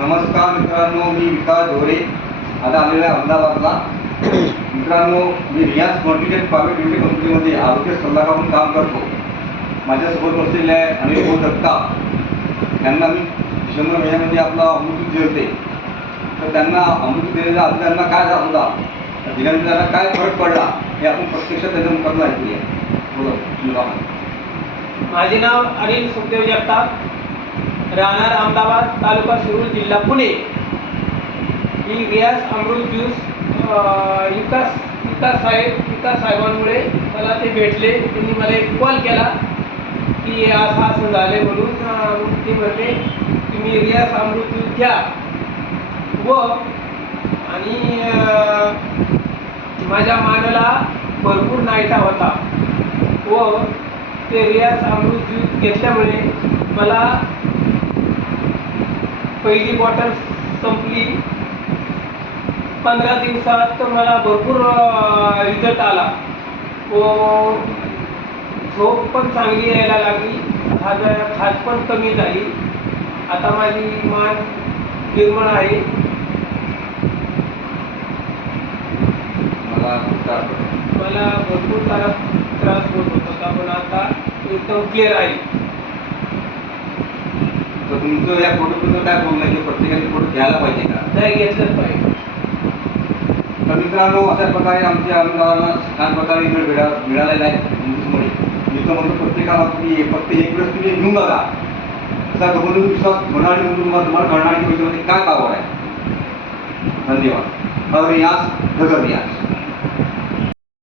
नमस्कार मित्रांनो मी विकास ढोरे. आता आलेलो आहे अहमदाबादला. मित्रांनो मी रियाज मल्टीटेक प्रायव्हेट लिमिटेड कंपनीमध्ये आरोग्य सल्लागार म्हणून काम करतो. माझ्यासोबत बसलेले आहे अनिल भाऊ दत्ता. यांना मी डिसेंबर महिन्यामध्ये आपला अमृत देते. तर त्यांना अमृत दिलेला आज त्यांना काय झाला? होता दिल्यानंतर त्यांना काय फरक पडला? हे आपण प्रत्यक्षात त्याच्या मुखातून ऐकूया. बोला माझे नाव अनिल सुखदेव जगताप. राहणार अहमदाबाद तालुका शिरूर जिल्हा पुणे. ही रियाज अमृत ज्यूस विकास विकास साहेब विकास साहेबांमुळे मला ते भेटले. त्यांनी मला एक कॉल केला की असं असं झालं म्हणून ते म्हणले तुम्ही रियाज अमृत ज्यूस घ्या. व आणि माझ्या मानाला भरपूर नायटा होता. व ते रियाज अमृत ज्यूस घेतल्यामुळे मला पहिली बॉटल संपली. पंधरा दिवसात मला भरपूर रिझल्ट आला. व झोप पण चांगली यायला लागली. खाज खाज पण कमी झाली. आता माझी मान निर्मळ आहे. मला भरपूर त्रास त्रास होत होता पण आता एकदम क्लिअर आहे. तर तुमचं या प्रोडक्टबद्दल काय बोलणं की प्रत्येकाने प्रोडक्ट घ्यायला पाहिजे का? नाही घेतलंच पाहिजे. तर मित्रांनो अशा प्रकारे आमच्या अनुदानाला छान प्रकारे वेळ मिळा मिळालेला आहे मी तर म्हणतो प्रत्येकाला तुम्ही फक्त एक वेळेस तुम्ही घेऊन बघा. असा गमन विश्वास होणारी तुम्हाला तुम्हाला की त्याच्यामध्ये काय पावर आहे. धन्यवाद. रियाज नगर रियाज